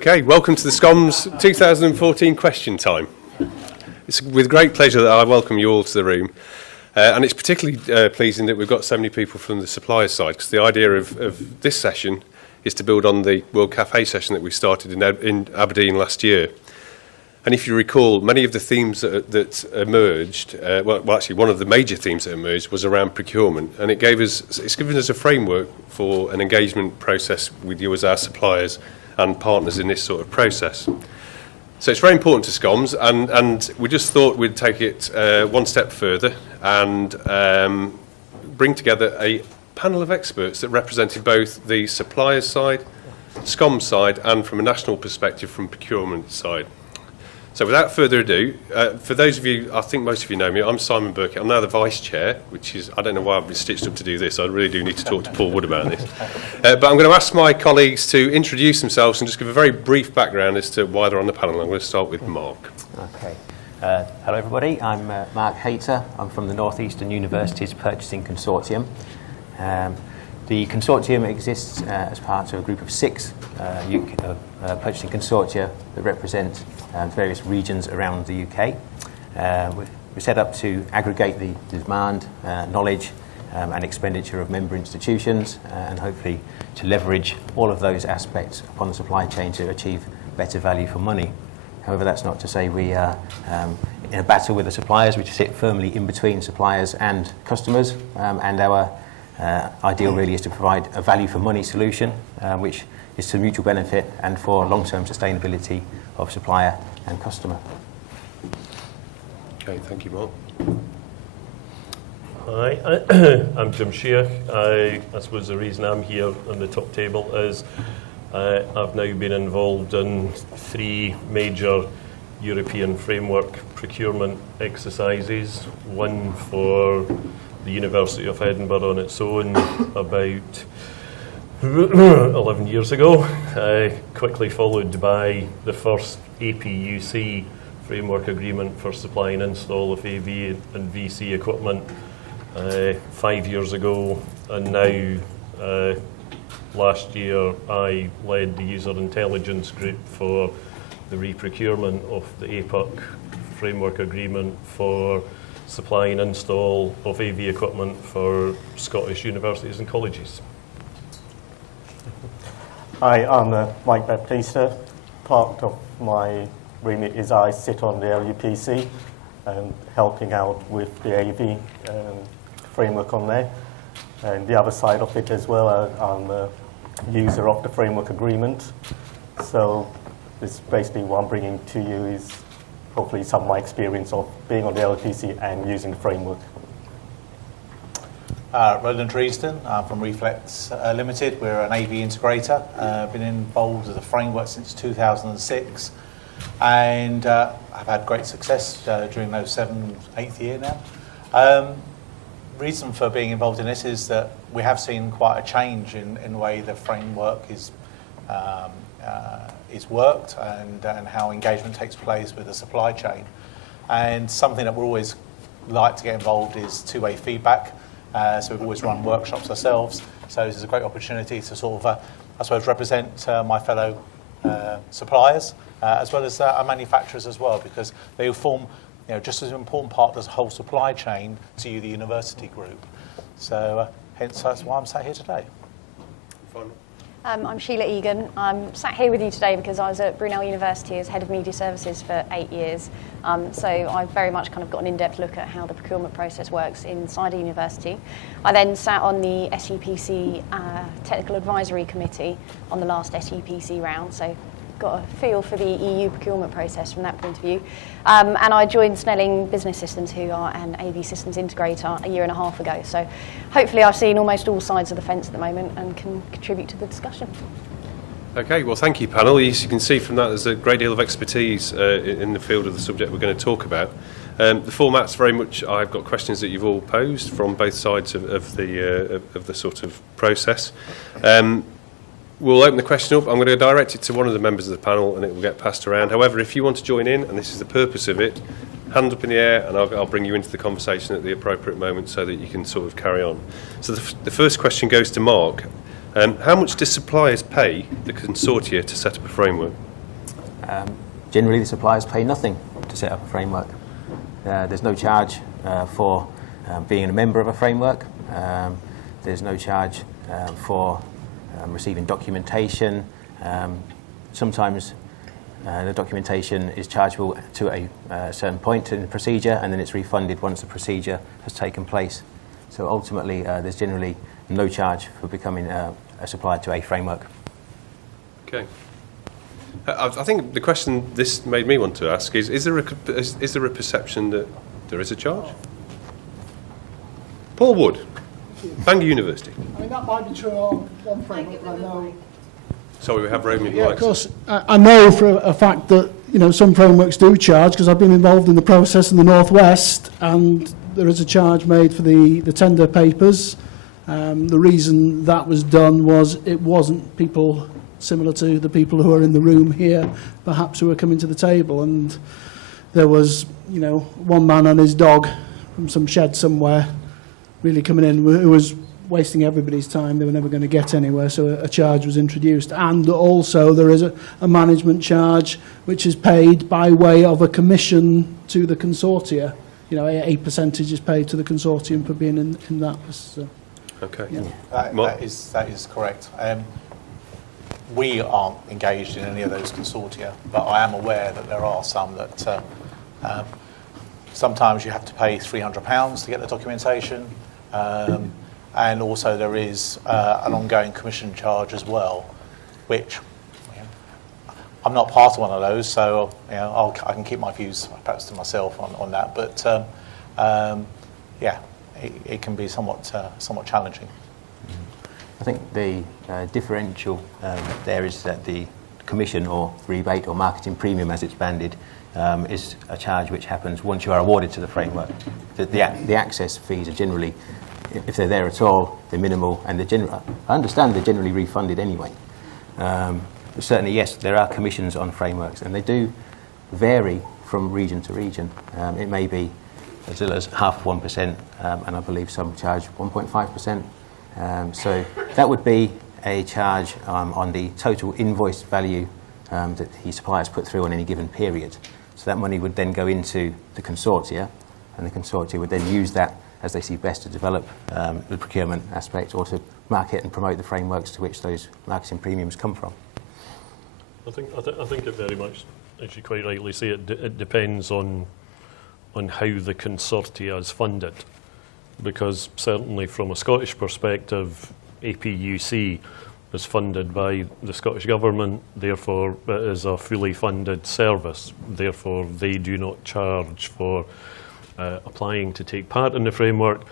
Okay, welcome to the Schoms 2014 question time. It's with great pleasure that I welcome you all to the room. And it's particularly pleasing that we've got so many people from the supplier side, because the idea of this session is to build on the World Cafe session that we started in Aberdeen last year. And if you recall, many of the themes that emerged, well, actually one of the major themes that emerged was around procurement, and it's given us a framework for an engagement process with you as our suppliers and partners in this sort of process. So it's very important to Schoms, and we just thought we'd take it one step further and bring together a panel of experts that represented both the suppliers side, Schoms side, and from a national perspective from procurement side. So without further ado, for those of you, I think most of you know me, I'm Simon Burkett. I'm now the Vice Chair, which is, I don't know why I've been stitched up to do this. I really do need to talk to Paul Wood about this. But I'm going to ask my colleagues to introduce themselves and just give a very brief background as to why they're on the panel. I'm going to start with Mark. Okay. Hello everybody, I'm Mark Hayter. I'm from the Northeastern University's Purchasing Consortium. The consortium exists as part of a group of 6 purchasing consortia that represent various regions around the UK. We're set up to aggregate the demand, knowledge and expenditure of member institutions and hopefully to leverage all of those aspects upon the supply chain to achieve better value for money. However, that's not to say we are in a battle with the suppliers. We sit firmly in between suppliers and customers, and our ideal really is to provide a value for money solution, which is to mutual benefit and for long-term sustainability of supplier and customer. Okay, thank you, Mark. Hi, I'm Jim Shear. I suppose the reason I'm here on the top table is I've now been involved in 3 major European framework procurement exercises, one for the University of Edinburgh on its own about 11 years ago, quickly followed by the first APUC framework agreement for supply and install of AV and VC equipment 5 years ago, and now last year I led the user intelligence group for the re-procurement of the APUC framework agreement for supply and install of AV equipment for Scottish universities and colleges. Hi, I'm Mike Baptista. Part of my remit is I sit on the LUPC and helping out with the AV framework on there. And the other side of it as well, I'm a user of the framework agreement. So this basically what I'm bringing to you is hopefully some of my experience of being on the LPC and using the framework. Roland Dresden from Reflex Limited. We're an AV integrator. Been involved with the framework since 2006 and I've had great success during those 8th year now. Reason for being involved in this is that we have seen quite a change in the way the framework is worked and how engagement takes place with the supply chain. And something that we always like to get involved is two-way feedback. So we've always run workshops ourselves. So this is a great opportunity to sort of, I suppose, represent my fellow suppliers as well as our manufacturers as well, because they form, just as an important part of the whole supply chain to you, the university group. So hence that's why I'm sat here today. I'm Sheila Egan. I'm sat here with you today because I was at Brunel University as Head of Media Services for 8 years. So I've very much kind of got an in-depth look at how the procurement process works inside a university. I then sat on the SEPC Technical Advisory Committee on the last SEPC round, so got a feel for the EU procurement process from that point of view. And I joined Snelling Business Systems, who are an AV systems integrator, a year and a half ago. So hopefully I've seen almost all sides of the fence at the moment and can contribute to the discussion. Okay, well, thank you, panel. As you can see from that, there's a great deal of expertise in the field of the subject we're going to talk about. The format's very much, I've got questions that you've all posed from both sides of the sort of process. We'll open the question up. I'm going to direct it to one of the members of the panel and it will get passed around. However, if you want to join in, and this is the purpose of it, hand up in the air and I'll bring you into the conversation at the appropriate moment so that you can sort of carry on. So the first question goes to Mark. How much do suppliers pay the consortia to set up a framework? Generally, the suppliers pay nothing to set up a framework. There's no charge for being a member of a framework. There's no charge for receiving documentation. Sometimes the documentation is chargeable to a certain point in the procedure, and then it's refunded once the procedure has taken place. So ultimately, there's generally no charge for becoming a supplier to a framework. Okay. I think the question this made me want to ask is there a perception that there is a charge? Paul Wood, Bangor University. I mean, that might be true on one framework, but I know... Sorry, we have roaming Yeah, mics. of course. I know for a fact that, some frameworks do charge, because I've been involved in the process in the Northwest, and there is a charge made for the tender papers. The reason that was done was it wasn't people similar to the people who are in the room here, perhaps, who were coming to the table, and there was, one man and his dog from some shed somewhere really coming in who was wasting everybody's time. They were never going to get anywhere, so a charge was introduced. And also there is a management charge which is paid by way of a commission to the consortia. A percentage is paid to the consortium for being in that. So, Okay. yeah. That is correct. We aren't engaged in any of those consortia, but I am aware that there are some that sometimes you have to pay £300 to get the documentation, and also there is an ongoing commission charge as well, which I'm not part of one of those, so I can keep my views perhaps to myself on that. But it can be somewhat challenging. I think the differential there is that the commission or rebate or marketing premium, as it's banded, is a charge which happens once you are awarded to the framework. The access fees are generally, if they're there at all, they're minimal, and I understand they're generally refunded anyway. But certainly, yes, there are commissions on frameworks, and they do vary from region to region. It may be as little as 0.5%, and I believe some charge 1.5%. So that would be a charge on the total invoice value that the suppliers put through on any given period. So that money would then go into the consortia, and the consortia would then use that as they see best to develop the procurement aspect or to market and promote the frameworks to which those marketing premiums come from. I think it very much, as you quite rightly say, it depends on how the consortia is funded. Because certainly from a Scottish perspective, APUC is funded by the Scottish Government, therefore it is a fully funded service. Therefore they do not charge for applying to take part in the framework,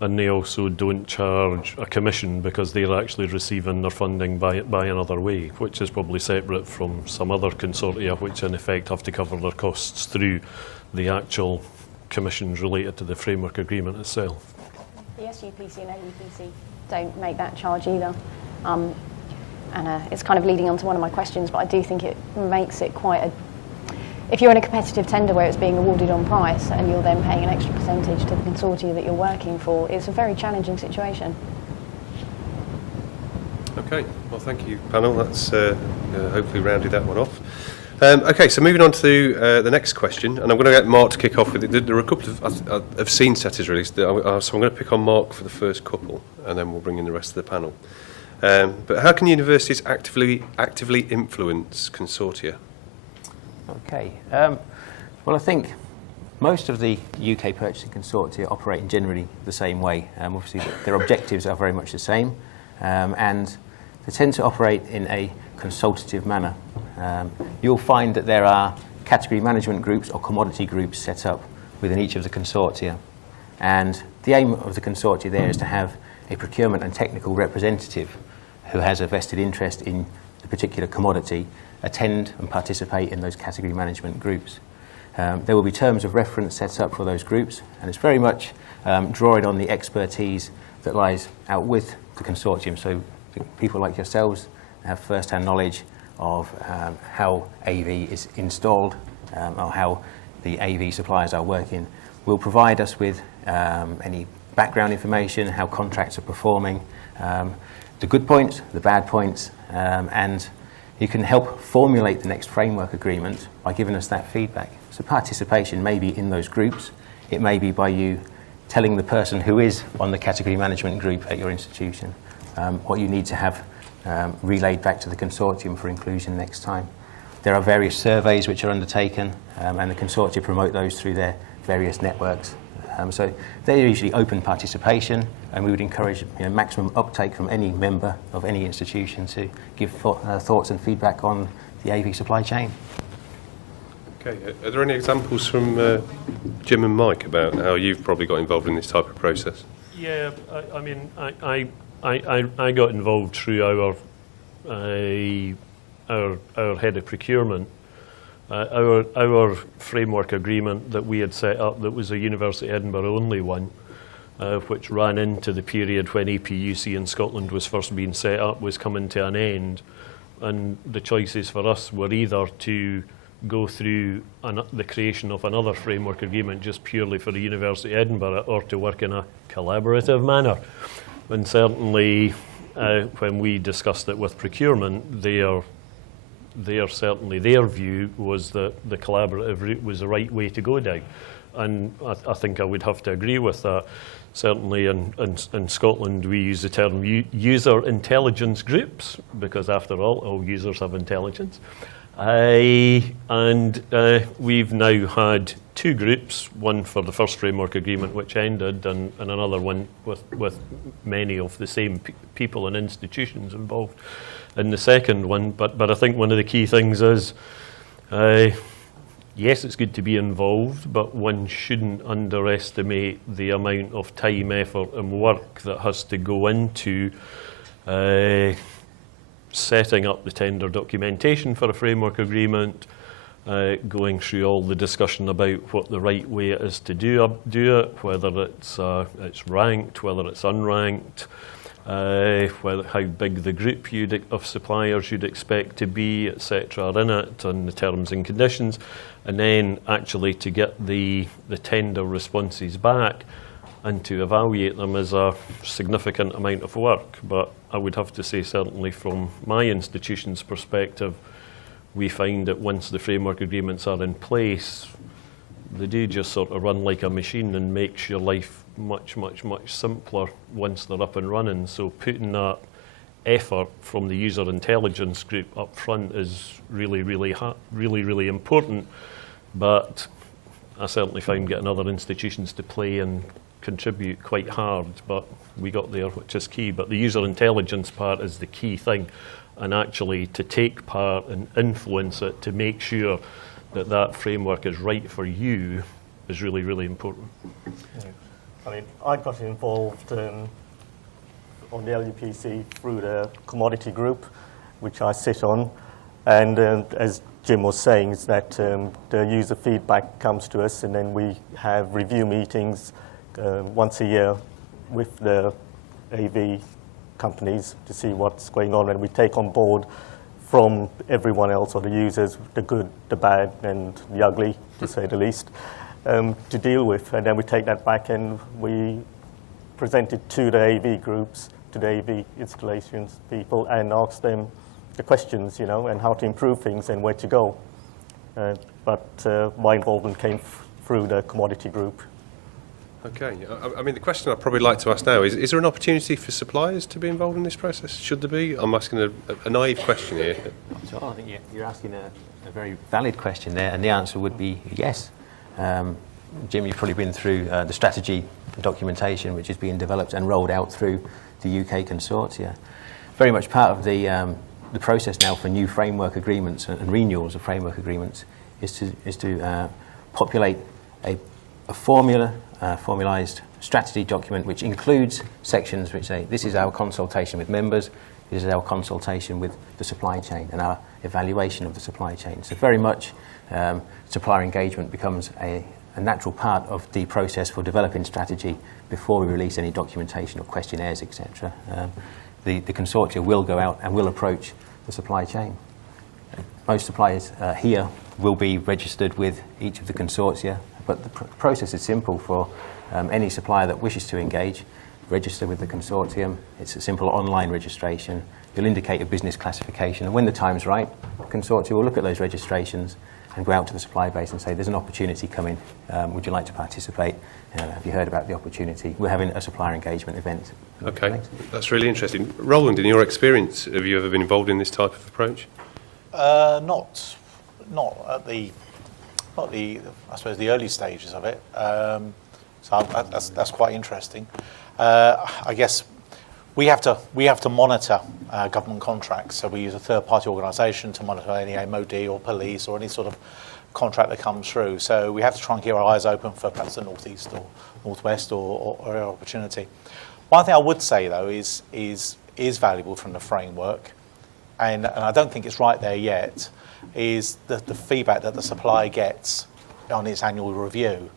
and they also don't charge a commission because they're actually receiving their funding by another way, which is probably separate from some other consortia which in effect have to cover their costs through the actual commissions related to the framework agreement itself. The SUPC and AUPC don't make that charge either. It's kind of leading on to one of my questions, but I do think it makes it quite if you're in a competitive tender where it's being awarded on price and you're then paying an extra percentage to the consortia that you're working for, it's a very challenging situation. Okay, well, thank you, panel. That's hopefully rounded that one off. Okay, so moving on to the next question, and I'm going to get Mark to kick off with it. There are a couple of scene setters released, so I'm going to pick on Mark for the first couple, and then we'll bring in the rest of the panel. But how can universities actively influence consortia? Okay. Well, I think most of the UK purchasing consortia operate in generally the same way. Obviously, their objectives are very much the same, and they tend to operate in a consultative manner. You'll find that there are category management groups or commodity groups set up within each of the consortia. And the aim of the consortia there is to have a procurement and technical representative who has a vested interest in the particular commodity attend and participate in those category management groups. There will be terms of reference set up for those groups, and it's very much drawing on the expertise that lies out with the consortium. So people like yourselves have first-hand knowledge of how AV is installed or how the AV suppliers are working, will provide us with any background information, how contracts are performing, the good points, the bad points, and You can help formulate the next framework agreement by giving us that feedback. So participation may be in those groups. It may be by you telling the person who is on the category management group at your institution what you need to have relayed back to the consortium for inclusion next time. There are various surveys which are undertaken, and the consortia promote those through their various networks. So they're usually open participation, and we would encourage maximum uptake from any member of any institution to give thoughts and feedback on the AV supply chain. Okay, are there any examples from Jim and Mike about how you've probably got involved in this type of process? Yeah, I mean, I got involved through our head of procurement. Our framework agreement that we had set up, that was a University of Edinburgh only one, which ran into the period when APUC in Scotland was first being set up, was coming to an end. And the choices for us were either to go through the creation of another framework agreement just purely for the University of Edinburgh, or to work in a collaborative manner. And certainly when we discussed it with procurement, their view was that the collaborative route was the right way to go down. And I think I would have to agree with that. Certainly in Scotland, we use the term user intelligence groups, because after all users have intelligence. And we've now had two groups, one for the first framework agreement which ended, and another one with many of the same people and institutions involved in the second one. But I think one of the key things is, yes, it's good to be involved, but one shouldn't underestimate the amount of time, effort and work that has to go into setting up the tender documentation for a framework agreement, going through all the discussion about what the right way is to do it, whether it's ranked, whether it's unranked, how big the group of suppliers you'd expect to be, etc. in it, and the terms and conditions, and then actually to get the tender responses back and to evaluate them is a significant amount of work. But I would have to say, certainly from my institution's perspective, we find that once the framework agreements are in place, they do just sort of run like a machine and makes your life much, much, much simpler once they're up and running. So putting that effort from the user intelligence group up front is really, really important. But I certainly find getting other institutions to play and contribute quite hard, but we got there, which is key. But the user intelligence part is the key thing, and actually to take part and influence it to make sure that that framework is right for you is really, really important. Yeah. I mean, I got involved on the LUPC through the commodity group, which I sit on, and as Jim was saying, is that the user feedback comes to us, and then we have review meetings once a year with the AV companies to see what's going on, and we take on board from everyone else, or the users, the good, the bad, and the ugly, to say the least, to deal with. And then we take that back and we present it to the AV groups, to the AV installations people, and ask them the questions, and how to improve things and where to go. But my involvement came through the commodity group. Okay. I mean, the question I'd probably like to ask now is there an opportunity for suppliers to be involved in this process? Should there be? I'm asking a naive question here. So I think you're asking a very valid question there, and the answer would be yes. Jim, you've probably been through the strategy documentation, which is being developed and rolled out through the UK consortia. Very much part of the process now for new framework agreements and renewals of framework agreements is to populate a formalised strategy document which includes sections which say this is our consultation with members, this is our consultation with the supply chain and our evaluation of the supply chain. So very much supplier engagement becomes a natural part of the process for developing strategy before we release any documentation or questionnaires, etc. The consortia will go out and will approach the supply chain. Most suppliers here will be registered with each of the consortia, but the process is simple for any supplier that wishes to engage. register with the consortium. It's a simple online registration. You'll indicate a business classification, and when the time's right, the consortium will look at those registrations and go out to the supply base and say, there's an opportunity coming. Would you like to participate? Have you heard about the opportunity? We're having a supplier engagement event. Okay, that's really interesting. Roland, in your experience, have you ever been involved in this type of approach? Not at the, I suppose, the early stages of it. So that's quite interesting. I guess we have to monitor government contracts. So we use a third-party organisation to monitor any MOD or police or any sort of contract that comes through. So we have to try and keep our eyes open for perhaps the northeast or northwest or opportunity. One thing I would say though is valuable from the framework, and I don't think it's right there yet, is the feedback that the supplier gets on its annual review.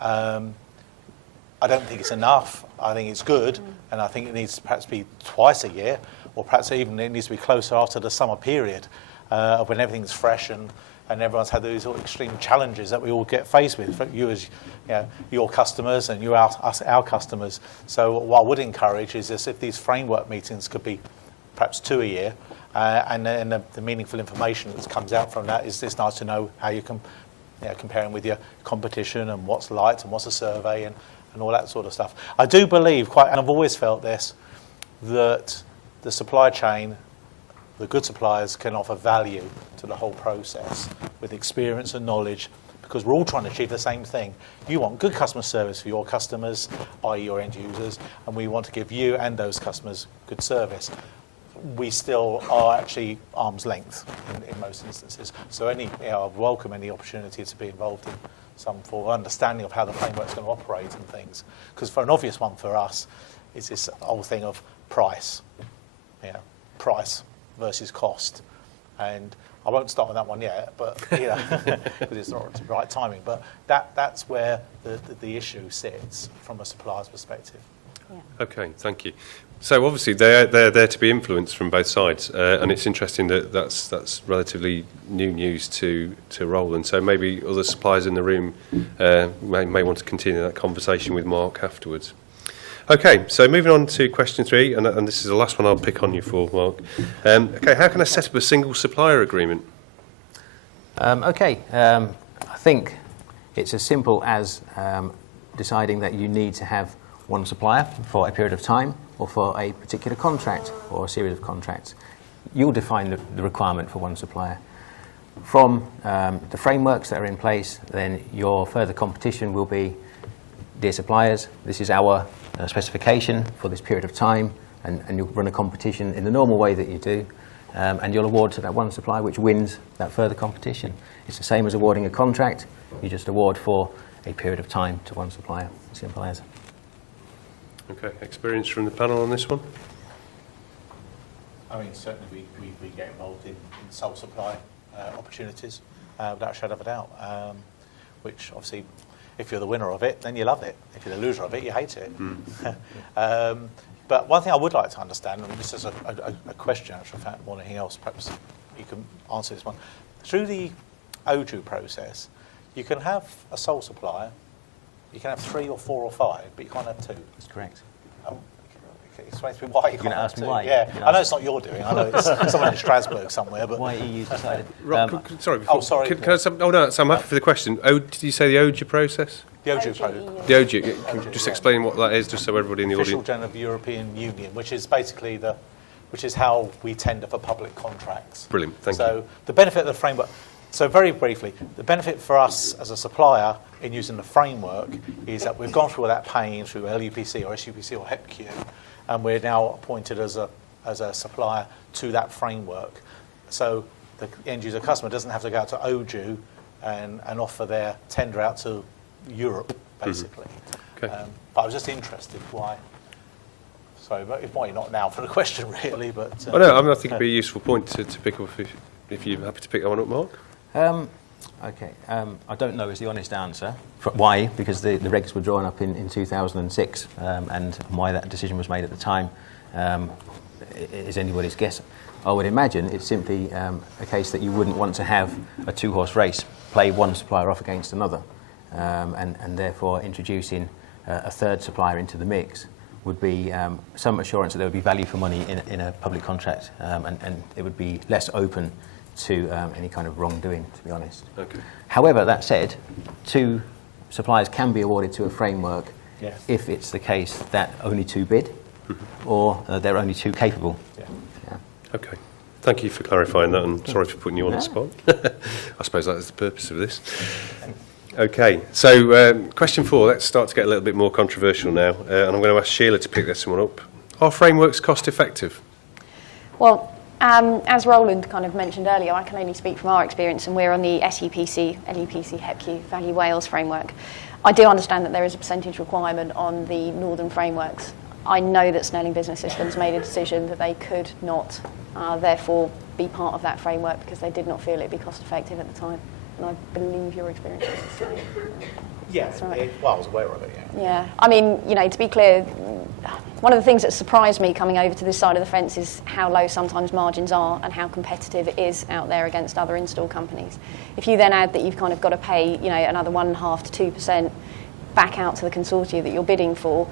I don't think it's enough. I think it's good, and I think it needs to perhaps be twice a year, or perhaps even it needs to be closer after the summer period, when everything's fresh and everyone's had those extreme challenges that we all get faced with. For you as your customers and you us our customers. So what I would encourage is if these framework meetings could be perhaps 2 a year, and then the meaningful information that comes out from that is it's nice to know how you can comparing with your competition and what's liked and what's a survey and all that sort of stuff. I do believe, and I've always felt this, that the supply chain, the good suppliers can offer value to the whole process with experience and knowledge, because we're all trying to achieve the same thing. You want good customer service for your customers, i.e. your end users, and we want to give you and those customers good service. We still are actually arm's length in most instances. So I welcome any opportunity to be involved in some form of understanding of how the framework's going to operate and things. Because for an obvious one for us is this whole thing of price. Price versus cost. And I won't start on that one yet, but because it's not the right timing. But that's where the issue sits from a supplier's perspective. Yeah. Okay, thank you. So obviously they're there to be influenced from both sides, and it's interesting that that's relatively new news to Roland. So maybe other suppliers in the room may want to continue that conversation with Mark afterwards. Okay, so moving on to question 3, and this is the last one I'll pick on you for, Mark. Okay, how can I set up a single supplier agreement? I think it's as simple as deciding that you need to have one supplier for a period of time or for a particular contract or a series of contracts. You'll define the requirement for one supplier. From the frameworks that are in place, then your further competition will be, dear suppliers, this is our specification for this period of time, and you'll run a competition in the normal way that you do, and you'll award to that one supplier which wins that further competition. It's the same as awarding a contract. You just award for a period of time to one supplier. Simple as. Okay, experience from the panel on this one? I mean, certainly we get involved in sole supply opportunities without a shadow of a doubt, which obviously, if you're the winner of it, then you love it. If you're the loser of it, you hate it. But one thing I would like to understand, and this is a question, actually, in fact, more than anything else, perhaps you can answer this one. Through the OJU process, you can have a sole supplier, you can have 3 or 4 or 5, but you can't have 2. That's correct. Explain to me why you can't gonna have ask me 2. why? Yeah, I know it's not your doing. I know it's someone in Strasbourg somewhere. But Why EU decided? Sorry. sorry. Can I, no, so I'm happy for the question. Did you say the OJU process? the OJU process. The OJU. Can you just explain what that is, just so everybody in the Official audience? Journal of the European Union, which is basically which is how we tender for public contracts. Brilliant. Thank you. So the benefit of the framework. So very briefly, the benefit for us as a supplier in using the framework is that we've gone through all that pain through LUPC or SUPC or HEPQ, and we're now appointed as a supplier to that framework. So the end user customer doesn't have to go out to OJU and offer their tender out to Europe, basically. Mm-hmm. Okay. But I was just interested why. Sorry, but why not now for the question, really? But I think it'd be a useful point to pick up if you're happy to pick that one up, Mark. I don't know is the honest answer. Why? Because the regs were drawn up in 2006, and why that decision was made at the time is anybody's guess. I would imagine it's simply a case that you wouldn't want to have a 2-horse race, play one supplier off against another, and therefore introducing a third supplier into the mix would be some assurance that there would be value for money in a public contract, and it would be less open to any kind of wrongdoing, to be honest. Okay. However, that said, 2 suppliers can be awarded to a framework Yes. if it's the case that only 2 bid, or there are only 2 capable. Yeah. Yeah. Okay. Thank you for clarifying that, and sorry for putting you on the spot. I suppose that is the purpose of this. Okay, so question 4, let's start to get a little bit more controversial now, and I'm going to ask Sheila to pick this one up. Are frameworks cost effective? Well, as Roland kind of mentioned earlier, I can only speak from our experience, and we're on the SEPC, LEPC, HEPQ, Value Wales framework. I do understand that there is a percentage requirement on the northern frameworks. I know that Snelling Business Systems made a decision that they could not, therefore, be part of that framework because they did not feel it would be cost effective at the time. And I believe your experience is the same. Yeah, That's right. well, I was aware of it, yeah. Yeah, I mean, you know, to be clear, one of the things that surprised me coming over to this side of the fence is how low sometimes margins are and how competitive it is out there against other install companies. If you then add that you've kind of got to pay, you know, another 1.5 to 2% back out to the consortia that you're bidding for,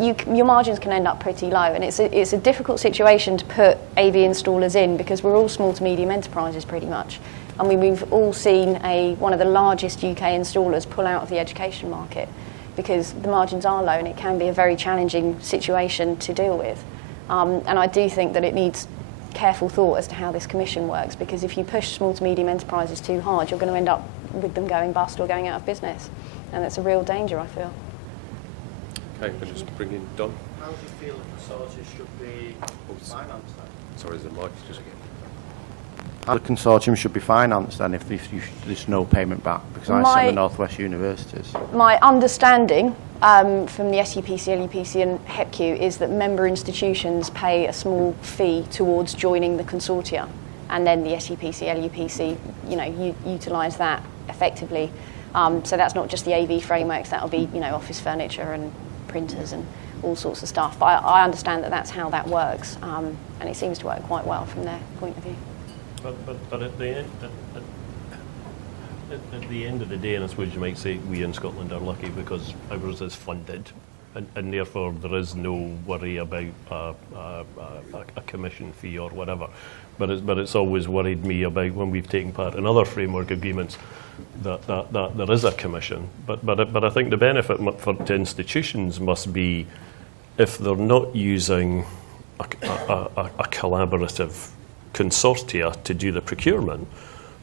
your margins can end up pretty low, and it's a difficult situation to put AV installers in because we're all small to medium enterprises pretty much. I mean, we've all seen one of the largest UK installers pull out of the education market because the margins are low and it can be a very challenging situation to deal with. And I do think that it needs careful thought as to how this commission works, because if you push small to medium enterprises too hard, you're going to end up with them going bust or going out of business. And that's a real danger, I feel. Okay, we'll just bring in Don. How do you feel the consortium should be financed then? Sorry, the mic just again. The consortium should be financed then if there's no payment back, because I sent the North West universities. My understanding from the SEPC, LEPC and HEPQ is that member institutions pay a small fee towards joining the consortia, and then the SEPC, LEPC, you know, utilise that effectively. So that's not just the AV frameworks, that'll be, you know, office furniture and printers and all sorts of stuff. But I understand that that's how that works, and it seems to work quite well from their point of view. But at the end of the day, and I suppose you might say we in Scotland are lucky because ours is funded, and therefore there is no worry about a commission fee or whatever. But it's always worried me about when we've taken part in other framework agreements that there is a commission. But I think the benefit to institutions must be if they're not using a collaborative consortia to do the procurement,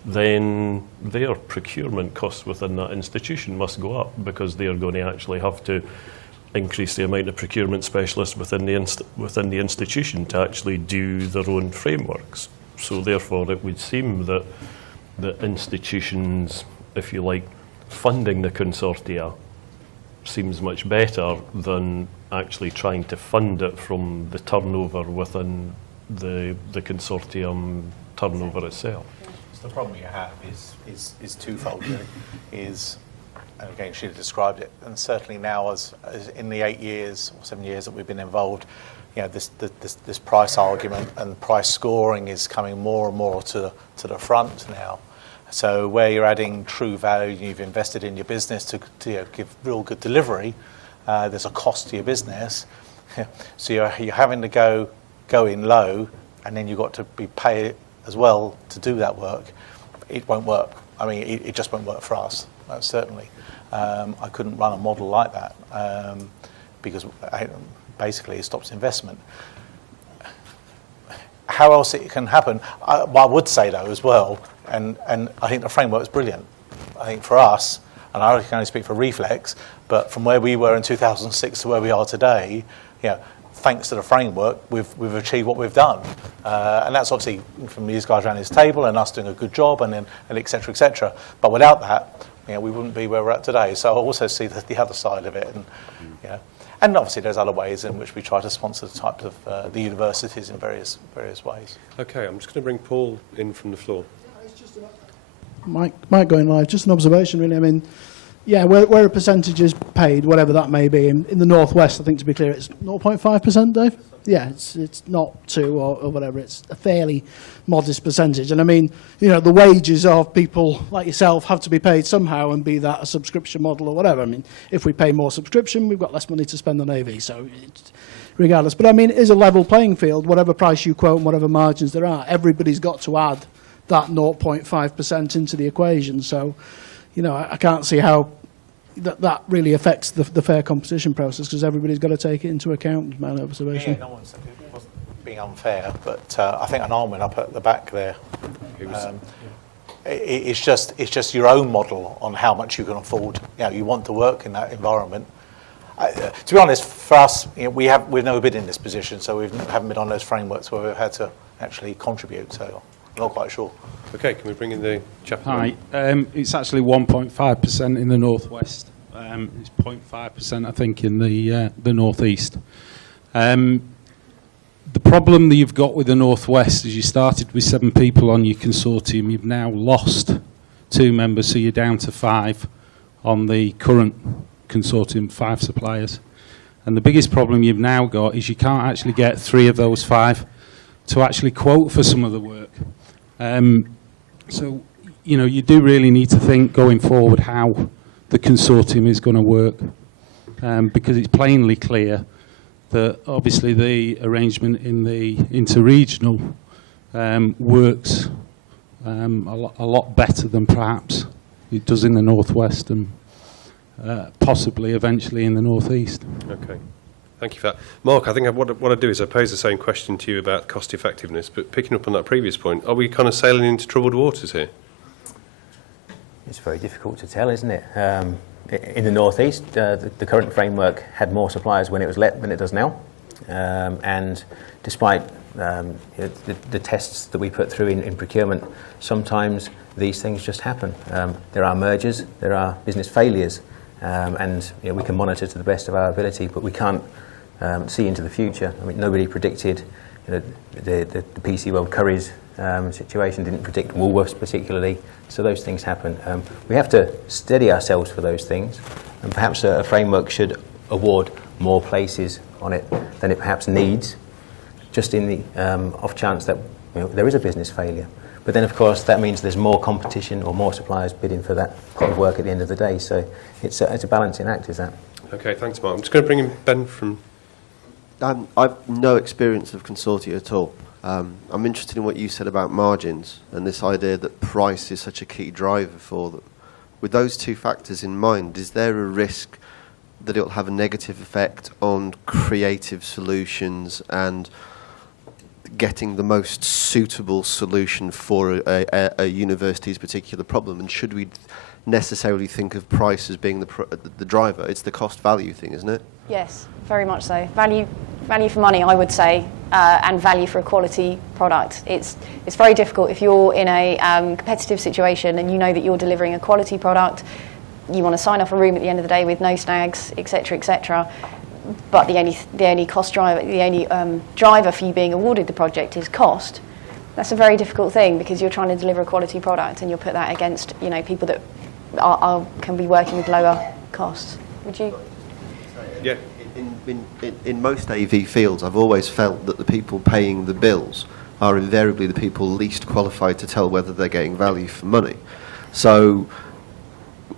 then their procurement costs within that institution must go up because they are going to actually have to increase the amount of procurement specialists within the institution to actually do their own frameworks. So therefore it would seem that the institutions, if you like, funding the consortia seems much better than actually trying to fund it from the turnover within the consortium turnover itself. So the problem you have is twofold, really. And again, Sheila described it, and certainly now as in the 8 years or 7 years that we've been involved, you know, this price argument and price scoring is coming more and more to the front now. So where you're adding true value, you've invested in your business to give real good delivery, there's a cost to your business. So you're having to go in low, and then you've got to be paid as well to do that work. It won't work. I mean, it just won't work for us, certainly. I couldn't run a model like that because basically it stops investment. How else it can happen? I would say though as well, and I think the framework is brilliant. I think for us, and I can only speak for Reflex, but from where we were in 2006 to where we are today, you know, thanks to the framework, we've achieved what we've done, and that's obviously from these guys around this table and us doing a good job, and et cetera, et cetera. But without that, you know, we wouldn't be where we're at today. So I also see the other side of it, and you know, and obviously there's other ways in which we try to sponsor the types of the universities in various ways. Okay, I'm just going to bring Paul in from the floor. Mike going live, just an observation really. I mean, yeah, where a percentage is paid, whatever that may be, in the Northwest, I think to be clear, it's 0.5%, Dave? Yeah, it's not 2 or whatever. It's a fairly modest percentage. And I mean, you know, the wages of people like yourself have to be paid somehow, and be that a subscription model or whatever. I mean, if we pay more subscription, we've got less money to spend on AV. So it's, regardless. But I mean, it is a level playing field. Whatever price you quote and whatever margins there are, everybody's got to add that 0.5% into the equation. So, you know, I can't see how that really affects the fair competition process, because everybody's got to take it into account, is my observation. Yeah, no one's being unfair, but I think an arm went up at the back there. It's just your own model on how much you can afford. You know, you want to work in that environment. To be honest, for us, you know, we've never been in this position, so we haven't been on those frameworks where we've had to actually contribute. So I'm not quite sure. Okay, can we bring in the chap? Hi, it's actually 1.5% in the northwest. It's 0.5%, I think, in the northeast. The problem that you've got with the northwest is you started with 7 people on your consortium. You've now lost 2 members, so you're down to 5 on the current consortium, 5 suppliers. And the biggest problem you've now got is you can't actually get 3 of those 5 to actually quote for some of the work. So, you know, you do really need to think going forward how the consortium is going to work, because it's plainly clear that obviously the arrangement in the interregional works a lot better than perhaps it does in the northwest, and possibly eventually in the northeast. Okay. Thank you for that. Mark, I think what I do is I pose the same question to you about cost effectiveness, but picking up on that previous point, are we kind of sailing into troubled waters here? It's very difficult to tell, isn't it? In the northeast, the current framework had more suppliers when it was let than it does now, and despite the tests that we put through in procurement, sometimes these things just happen. There are mergers, there are business failures, and you know, we can monitor to the best of our ability, but we can't see into the future. I mean, nobody predicted, you know, the PC World Currys situation, didn't predict Woolworths particularly, so those things happen. We have to steady ourselves for those things, and perhaps a framework should award more places on it than it perhaps needs, just in the off chance that, you know, there is a business failure. But then, of course, that means there's more competition or more suppliers bidding for that pot of work at the end of the day. So it's a balancing act, is that? Okay, thanks, Mark. I'm just going to bring in Ben from... I've no experience of consortia at all. I'm interested in what you said about margins and this idea that price is such a key driver for them. With those 2 factors in mind, is there a risk that it'll have a negative effect on creative solutions and getting the most suitable solution for a university's particular problem? And should we necessarily think of price as being the driver? It's the cost value thing, isn't it? Yes, very much so. Value for money, I would say, and value for a quality product. It's very difficult if you're in a competitive situation and you know that you're delivering a quality product. You want to sign off a room at the end of the day with no snags, etc., etc. But the only cost driver, the only driver for you being awarded the project is cost. That's a very difficult thing, because you're trying to deliver a quality product, and you'll put that against, you know, people that can be working with lower costs. Would you? Yeah. In most AV fields, I've always felt that the people paying the bills are invariably the people least qualified to tell whether they're getting value for money. So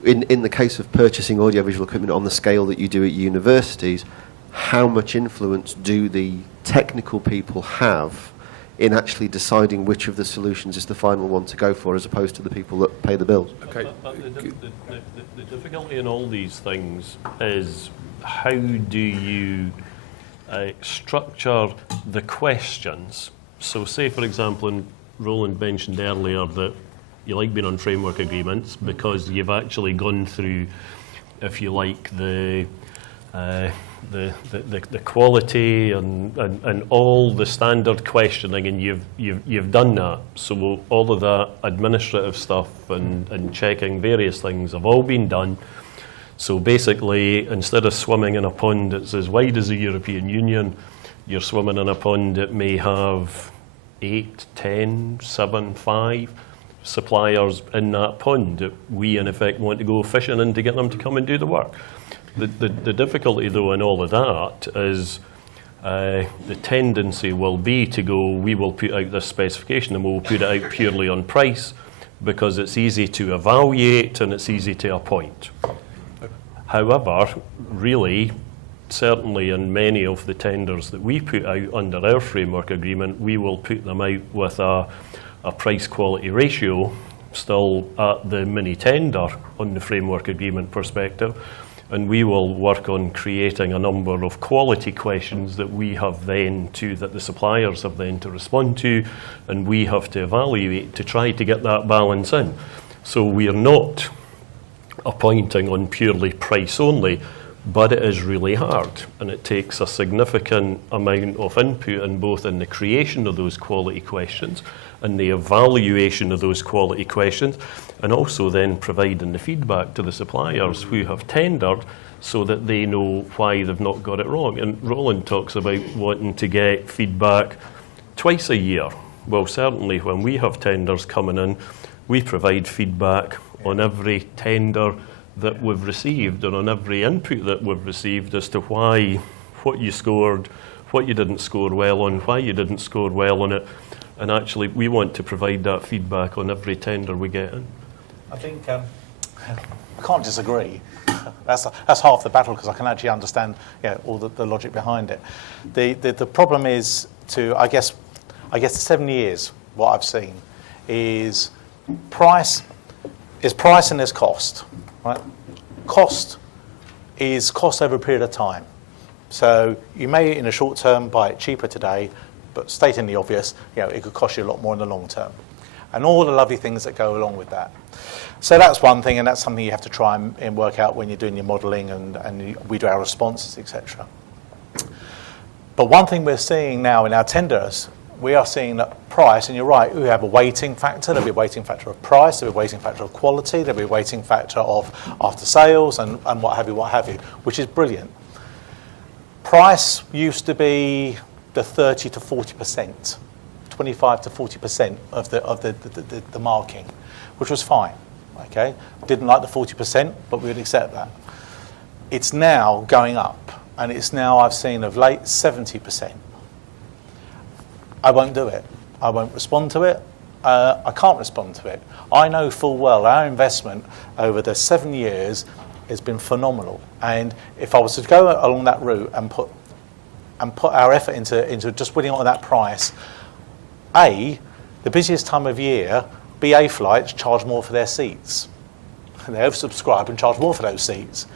in the case of purchasing audiovisual equipment on the scale that you do at universities, how much influence do the technical people have in actually deciding which of the solutions is the final one to go for, as opposed to the people that pay the bills? Okay. The difficulty in all these things is how do you structure the questions. So say, for example, and Roland mentioned earlier that you like being on framework agreements because you've actually gone through, if you like, the quality and all the standard questioning, and you've done that. So all of that administrative stuff and checking various things have all been done. So basically, instead of swimming in a pond that's as wide as the European Union, you're swimming in a pond that may have 8, 10, 7, 5 suppliers in that pond that we in effect want to go fishing in to get them to come and do the work. The difficulty though in all of that is the tendency will be to go, we will put out this specification and we'll put it out purely on price because it's easy to evaluate and it's easy to appoint. However, really, certainly in many of the tenders that we put out under our framework agreement, we will put them out with a price quality ratio still at the mini tender on the framework agreement perspective, and we will work on creating a number of quality questions that we have then that the suppliers have then to respond to, and we have to evaluate to try to get that balance in. So we are not appointing on purely price only, but it is really hard, and it takes a significant amount of input in both in the creation of those quality questions and the evaluation of those quality questions, and also then providing the feedback to the suppliers who have tendered so that they know why they've not got it wrong. And Roland talks about wanting to get feedback twice a year. Well, certainly when we have tenders coming in, we provide feedback on every tender that we've received and on every input that we've received as to why, what you scored, what you didn't score well on, why you didn't score well on it. And actually, we want to provide that feedback on every tender we get in. I think I can't disagree. That's half the battle, because I can actually understand all the logic behind it. The problem is I guess 7 years, what I've seen is price and there's cost. Right? Cost is cost over a period of time. So you may, in a short term, buy it cheaper today, but stating the obvious, it could cost you a lot more in the long term. And all the lovely things that go along with that. So that's one thing, and that's something you have to try and work out when you're doing your modelling and we do our responses, etc. But one thing we're seeing now in our tenders, we are seeing that price, and you're right, we have a weighting factor. There'll be a weighting factor of price, there'll be a weighting factor of quality, there'll be a weighting factor of after sales and what have you, which is brilliant. Price used to be the 30 to 40%, 25 to 40% of the marking, which was fine. Okay, didn't like the 40%, but we would accept that. It's now going up, and it's now, I've seen of late, 70%. I won't do it. I won't respond to it. I can't respond to it. I know full well our investment over the 7 years has been phenomenal, and if I was to go along that route and put our effort into just winning on that price, the busiest time of year, BA flights charge more for their seats. And they oversubscribe and charge more for those seats.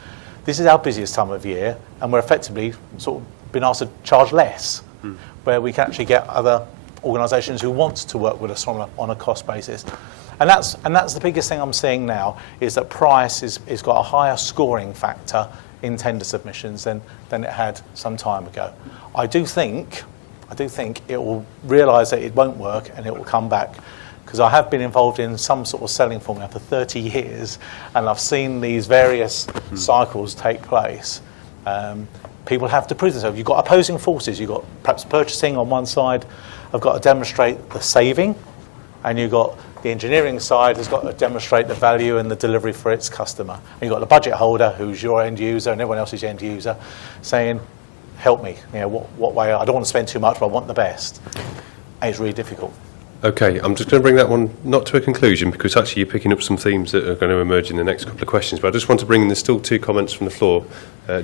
This is our busiest time of year, and we're effectively sort of been asked to charge less, where we can actually get other organisations who want to work with us on a cost basis. And that's the biggest thing I'm seeing now, is that price is got a higher scoring factor in tender submissions than it had some time ago. I do think it will realise that it won't work and it will come back, because I have been involved in some sort of selling formula for 30 years, and I've seen these various cycles take place. People have to prove themselves. You've got opposing forces. You've got perhaps purchasing on one side. I've got to demonstrate the saving, and you've got the engineering side has got to demonstrate the value and the delivery for its customer. And you've got the budget holder, who's your end user, and everyone else is your end user, saying, help me. What way? I don't want to spend too much, but I want the best. And it's really difficult. Okay, I'm just going to bring that one not to a conclusion, because actually you're picking up some themes that are going to emerge in the next couple of questions. But I just want to bring in, there's still two comments from the floor.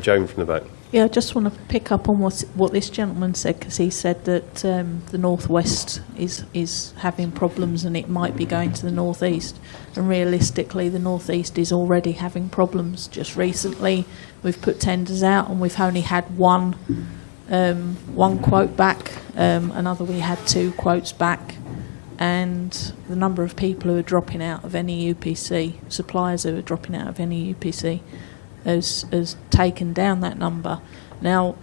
Joan from the back. Yeah, I just want to pick up on what this gentleman said, because he said that the northwest is having problems and it might be going to the northeast. And realistically, the northeast is already having problems. Just recently, we've put tenders out and we've only had one quote back. Another, we had 2 quotes back. And the number of people who are dropping out of any UPC, suppliers who are dropping out of any UPC, has taken down that number. Now,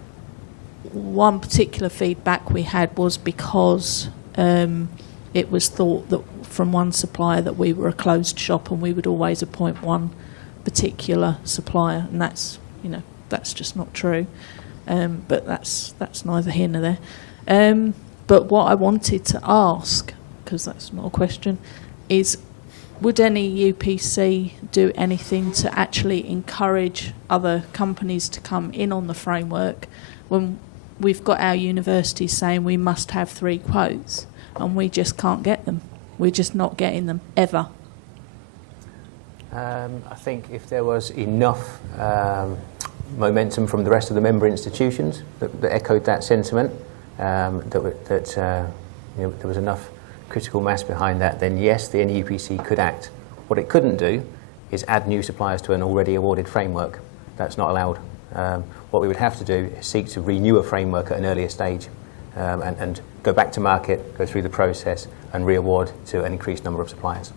one particular feedback we had was because it was thought that from one supplier that we were a closed shop and we would always appoint one particular supplier, and that's just not true. But that's neither here nor there. But what I wanted to ask, because that's not a question, is would any UPC do anything to actually encourage other companies to come in on the framework when we've got our universities saying we must have 3 quotes, and we just can't get them. We're just not getting them, ever. I think if there was enough momentum from the rest of the member institutions that echoed that sentiment, that there was enough critical mass behind that, then yes, the NEUPC could act. What it couldn't do is add new suppliers to an already awarded framework. That's not allowed. What we would have to do is seek to renew a framework at an earlier stage and go back to market, go through the process and re-award to an increased number of suppliers.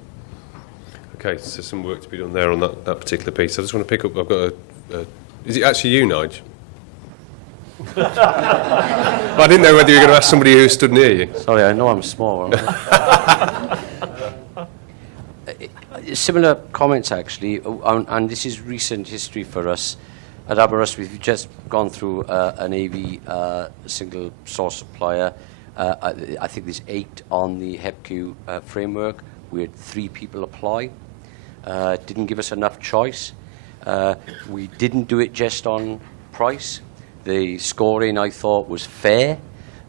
Okay, so some work to be done there on that particular piece. I just want to pick up, I've got is it actually you, Nige? I didn't know whether you were going to ask somebody who stood near you. Sorry, I know I'm small. Similar comments, actually, and this is recent history for us. At Aberystwyth, we've just gone through an AV single source supplier. I think there's 8 on the HEPQ framework. We had 3 people apply. Didn't give us enough choice. We didn't do it just on price. The scoring, I thought, was fair.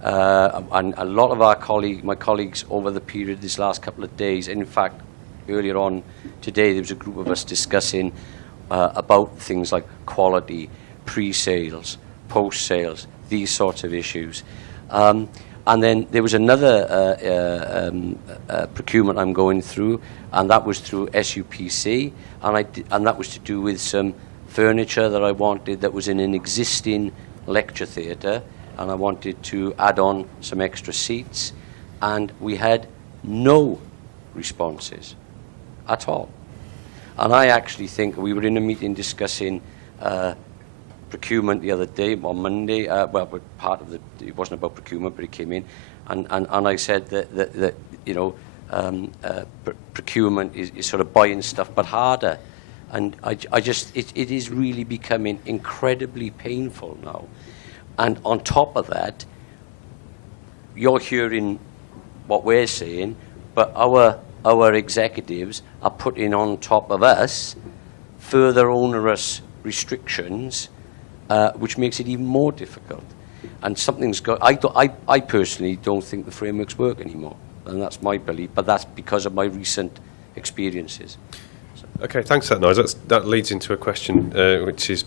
And a lot of my colleagues over the period this last couple of days, in fact, earlier on today, there was a group of us discussing about things like quality, pre-sales, post-sales, these sorts of issues. And then there was another procurement I'm going through, and that was through SUPC, and that was to do with some furniture that I wanted that was in an existing lecture theatre, and I wanted to add on some extra seats, and we had no responses at all. And I actually think we were in a meeting discussing procurement the other day, on Monday. Part of it wasn't about procurement, but it came in, and I said that procurement is sort of buying stuff, but harder. And it is really becoming incredibly painful now. And on top of that, you're hearing what we're saying, but our executives are putting on top of us further onerous restrictions, which makes it even more difficult. And something's got. I personally don't think the frameworks work anymore, and that's my belief. But that's because of my recent experiences. Okay, thanks for that, Nigel. That leads into a question which is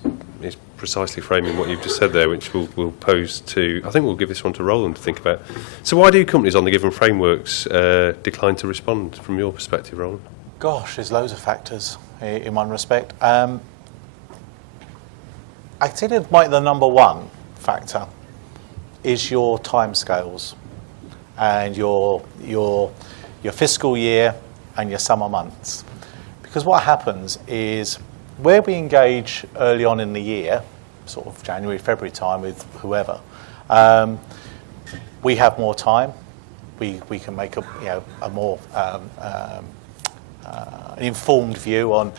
precisely framing what you've just said there, which we'll pose to. I think we'll give this one to Roland to think about. So, why do companies on the given frameworks decline to respond, from your perspective, Roland? Gosh, there's loads of factors in one respect. I think the number one factor is your timescales and your fiscal year and your summer months. Because what happens is, where we engage early on in the year, sort of January, February time with whoever, we have more time. We can make a more an informed view on,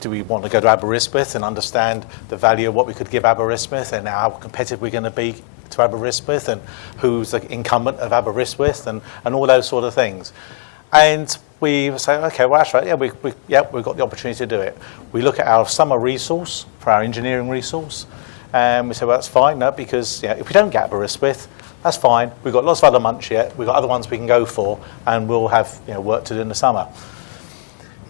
do we want to go to Aberystwyth and understand the value of what we could give Aberystwyth and how competitive we're going to be to Aberystwyth and who's the incumbent of Aberystwyth and all those sort of things. And we say, okay, well, that's right, we've got the opportunity to do it. We look at our summer resource, for our engineering resource, and we say, well, that's fine, no, because if we don't get Aberystwyth, that's fine. We've got lots of other months yet. We've got other ones we can go for, and we'll have work to do in the summer.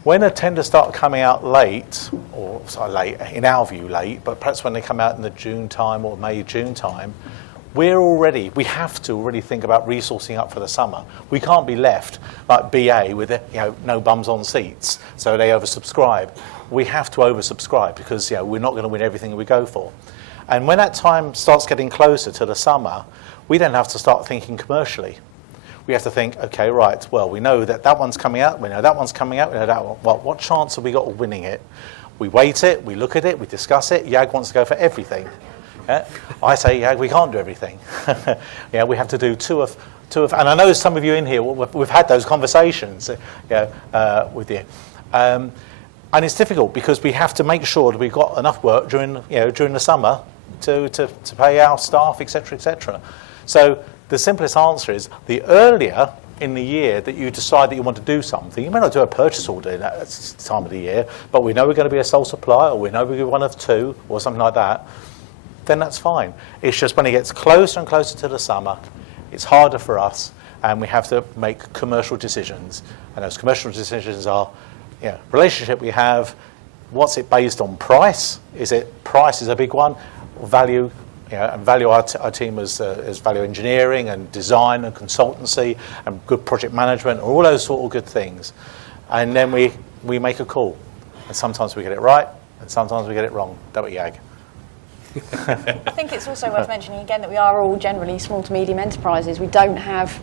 When a tender start coming out late, or sorry, late, in our view late, but perhaps when they come out in the June time or May, June time, we have to already think about resourcing up for the summer. We can't be left like BA with no bums on seats, so they oversubscribe. We have to oversubscribe because we're not going to win everything we go for. And when that time starts getting closer to the summer, we then have to start thinking commercially. We have to think, okay, right, well, we know that one's coming out, we know that one's coming out, we know that one. Well, what chance have we got of winning it? We weight it, we look at it, we discuss it. YAG wants to go for everything. Yeah? I say, YAG, we can't do everything. We have to do two of, and I know some of you in here, we've had those conversations with you. And it's difficult because we have to make sure that we've got enough work during the summer to pay our staff, etc., etc. So the simplest answer is, the earlier in the year that you decide that you want to do something, you may not do a purchase order in that time of the year, but we know we're going to be a sole supplier, or we know we're one of two, or something like that. then that's fine. It's just when it gets closer and closer to the summer, it's harder for us, and we have to make commercial decisions. And those commercial decisions are, relationship we have, what's it based on? Price? Is it price is a big one? Value, and value our team as value engineering and design and consultancy and good project management, all those sort of good things. And then we make a call. And sometimes we get it right, and sometimes we get it wrong, don't we, Yag? I think it's also worth mentioning again that we are all generally small to medium enterprises. We don't have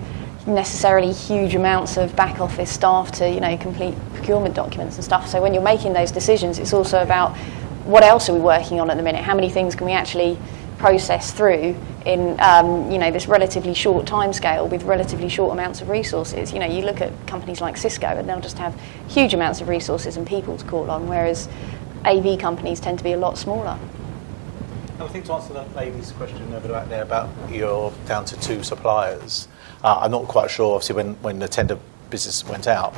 necessarily huge amounts of back office staff to complete procurement documents and stuff. So when you're making those decisions, it's also about what else are we working on at the minute? How many things can we actually process through in this relatively short timescale with relatively short amounts of resources? You look at companies like Cisco, and they'll just have huge amounts of resources and people to call on, whereas AV companies tend to be a lot smaller. I think to answer that lady's question over back there about you're down to 2 suppliers, I'm not quite sure, obviously, when the tender business went out,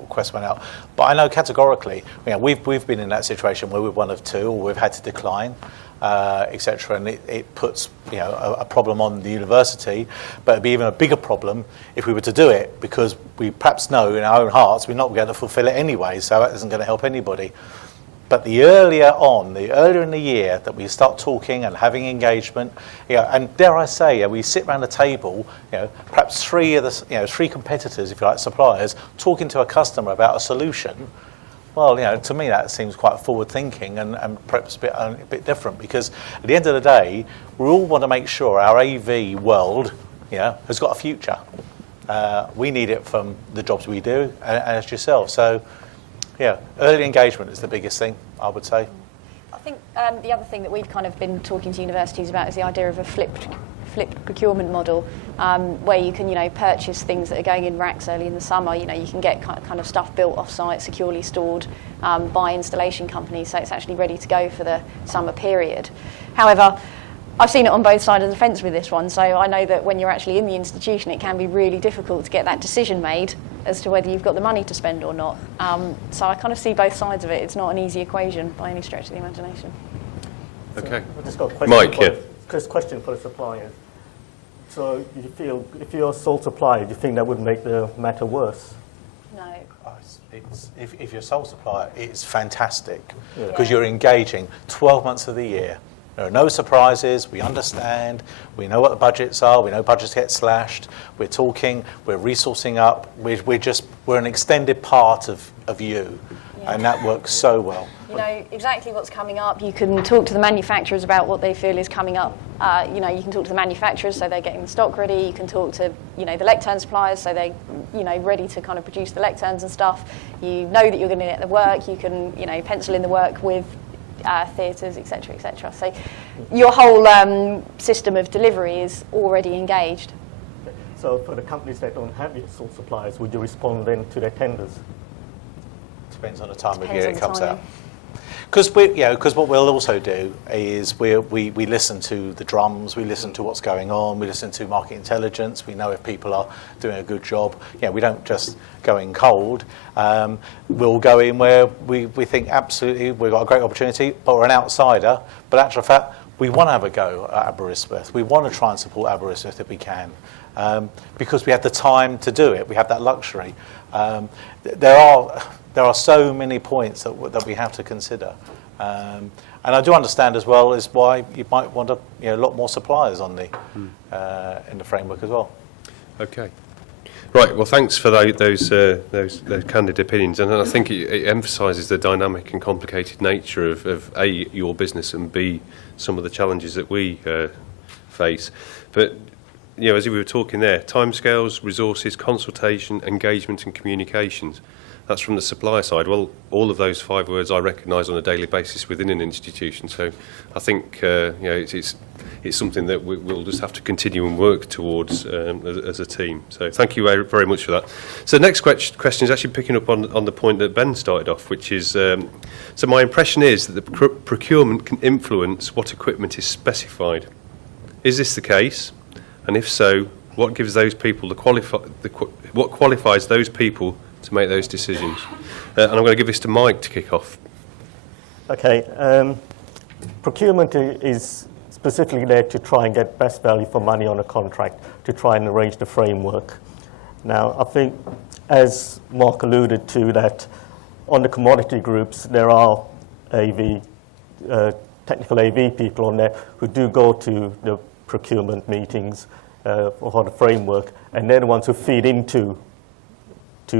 request went out. But I know categorically, we've been in that situation where we're one of 2, or we've had to decline, etc. And it puts a problem on the university, but it'd be even a bigger problem if we were to do it, because we perhaps know in our own hearts we're not going to fulfil it anyway, so that isn't going to help anybody. But the earlier in the year that we start talking and having engagement, and dare I say, we sit around the table, perhaps 3 competitors, if you like, suppliers, talking to a customer about a solution. Well, to me that seems quite forward thinking and perhaps a bit different, because at the end of the day, we all want to make sure our AV world, has got a future. We need it from the jobs we do, and as yourself. So. Yeah, early engagement is the biggest thing, I would say. I think the other thing that we've kind of been talking to universities about is the idea of a flipped procurement model, where you can, purchase things that are going in racks early in the summer. You can get kind of stuff built off-site, securely stored by installation companies, so it's actually ready to go for the summer period. However, I've seen it on both sides of the fence with this one, so I know that when you're actually in the institution, it can be really difficult to get that decision made as to whether you've got the money to spend or not. So I kind of see both sides of it. It's not an easy equation by any stretch of the imagination. Okay. I've just got a question. Mike, question for the suppliers. So you feel, if you're a sole supplier, do you think that would make the matter worse? No. If you're a sole supplier, it's fantastic, because you're engaging 12 months of the year. There are no surprises. We understand. We know what the budgets are. We know budgets get slashed. We're talking. We're resourcing up. We're an extended part of you, and that works so well. You know exactly what's coming up. You can talk to the manufacturers about what they feel is coming up. You can talk to the manufacturers so they're getting the stock ready. You can talk to the lectern suppliers so they're ready to kind of produce the lecterns and stuff. You know that you're going to get the work. You can pencil in the work with theatres, etc., etc. So your whole system of delivery is already engaged. So for the companies that don't have your sole suppliers, would you respond then to their tenders? Depends on the time of year it comes out. Because what we'll also do is we listen to the drums, we listen to what's going on, we listen to market intelligence, we know if people are doing a good job. We don't just go in cold. We'll go in where we think absolutely we've got a great opportunity, but we're an outsider. But actual fact, we want to have a go at Aberystwyth. We want to try and support Aberystwyth if we can, because we have the time to do it. We have that luxury. There are so many points that we have to consider, and I do understand as well is why you might want a lot more suppliers on the in the framework as well. Okay. Right. Well, thanks for those candid opinions, and I think it emphasises the dynamic and complicated nature of A, your business, and B, some of the challenges that we face. But as we were talking there, timescales, resources, consultation, engagement, and communications. That's from the supplier side. Well, all of those 5 words I recognise on a daily basis within an institution. So I think it's something that we'll just have to continue and work towards as a team. So thank you very much for that. So the next question is actually picking up on the point that Ben started off, which is, so my impression is that the procurement can influence what equipment is specified. Is this the case? And if so, what gives those people what qualifies those people to make those decisions? And I'm going to give this to Mike to kick off. Okay. procurement is specifically there to try and get best value for money on a contract, to try and arrange the framework. Now, I think, as Mark alluded to, that on the commodity groups, there are technical AV people on there who do go to the procurement meetings for the framework, and they're the ones who feed into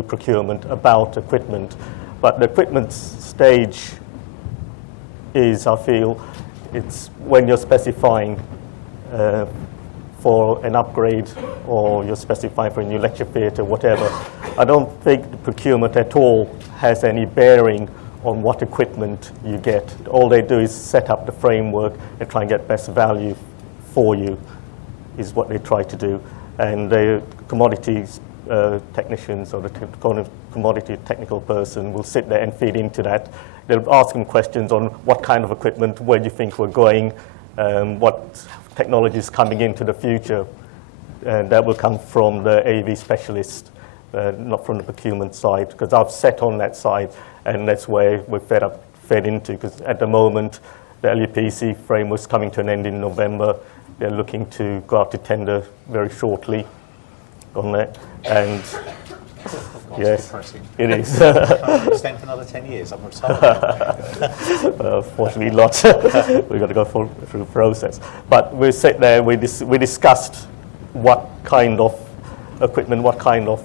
procurement about equipment. But the equipment stage is, I feel, it's when you're specifying for an upgrade, or you're specifying for a new lecture theatre, whatever. I don't think the procurement at all has any bearing on what equipment you get. All they do is set up the framework and try and get best value for you, is what they try to do. And the commodities technicians or the commodity technical person will sit there and feed into that. They'll ask them questions on what kind of equipment, where do you think we're going, what technology is coming into the future. And that will come from the AV specialist, not from the procurement side, because I've sat on that side, and that's where we're fed into, because at the moment, the LUPC framework is coming to an end in November. They're looking to go out to tender very shortly on that. And yes, it is. Extend for another 10 years, I'm retired. Fortunately not. We've got to go through the process. But we sat there, we discussed what kind of equipment, what kind of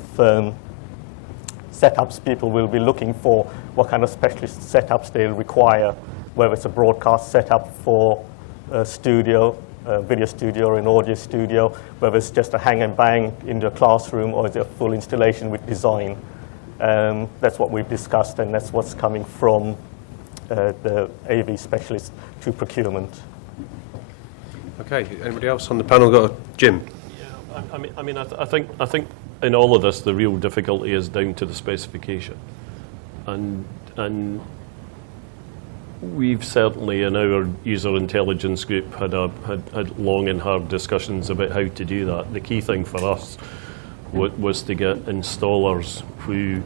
setups people will be looking for, what kind of specialist setups they'll require, whether it's a broadcast setup for a studio, a video studio or an audio studio, whether it's just a hang and bang in the classroom or is it a full installation with design. That's what we've discussed, and that's what's coming from the AV specialist to procurement. Okay, anybody else on the panel got a Jim? Yeah, I think in all of this, the real difficulty is down to the specification. And we've certainly in our user intelligence group had long and hard discussions about how to do that. The key thing for us was to get installers who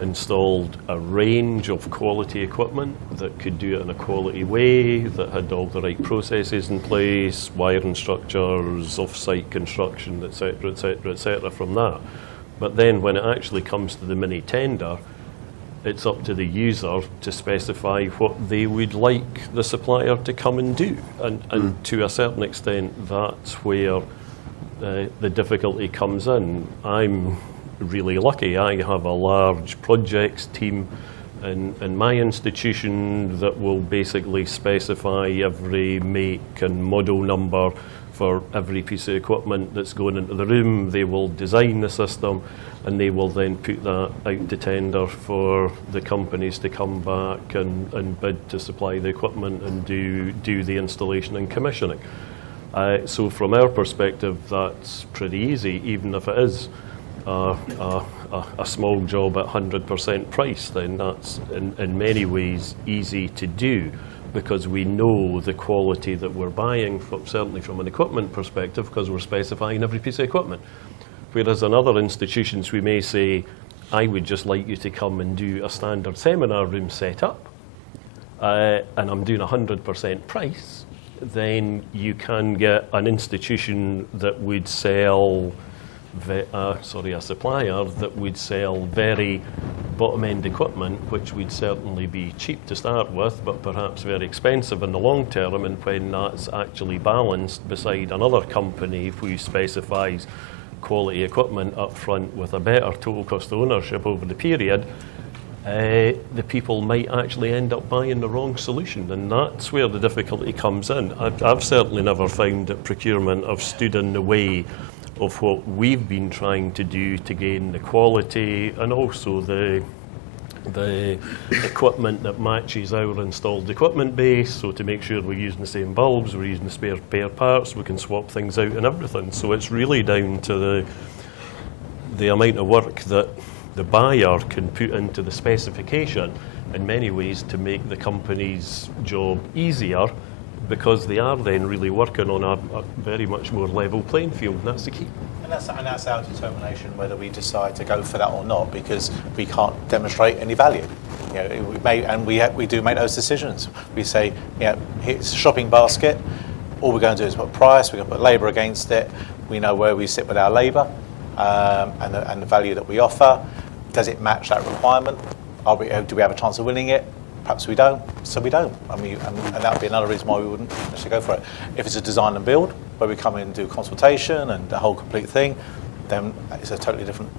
installed a range of quality equipment that could do it in a quality way, that had all the right processes in place, wiring structures, off-site construction, etc., etc., etc. from that. But then when it actually comes to the mini tender, it's up to the user to specify what they would like the supplier to come and do. And to a certain extent, that's where the difficulty comes in. I'm really lucky. I have a large projects team in my institution that will basically specify every make and model number for every piece of equipment that's going into the room. They will design the system, and they will then put that out to tender for the companies to come back and bid to supply the equipment and do the installation and commissioning. So from our perspective, that's pretty easy, even if it is a small job at 100% price, then that's in many ways easy to do, because we know the quality that we're buying, certainly from an equipment perspective, because we're specifying every piece of equipment. Whereas in other institutions, we may say, I would just like you to come and do a standard seminar room setup, and I'm doing 100% price, then you can get an institution that would sell, a supplier that would sell very bottom-end equipment, which would certainly be cheap to start with, but perhaps very expensive in the long term, and when that's actually balanced beside another company who specifies quality equipment up front with a better total cost of ownership over the period, the people might actually end up buying the wrong solution, and that's where the difficulty comes in. I've certainly never found that procurement have stood in the way of what we've been trying to do to gain the quality and also the equipment that matches our installed equipment base, so to make sure we're using the same bulbs, we're using the spare parts, we can swap things out and everything. So it's really down to the amount of work that the buyer can put into the specification in many ways to make the company's job easier, because they are then really working on a very much more level playing field, and that's the key. And that's our determination whether we decide to go for that or not, because we can't demonstrate any value. You know, we do make those decisions. We say, you know, it's a shopping basket. All we're going to do is put price. We're going to put labour against it. We know where we sit with our labour and the value that we offer. Does it match that requirement? Do we have a chance of winning it? Perhaps we don't, so we don't. I mean, and that would be another reason why we wouldn't necessarily go for it. If it's a design and build, where we come in and do consultation and the whole complete thing, then it's a totally different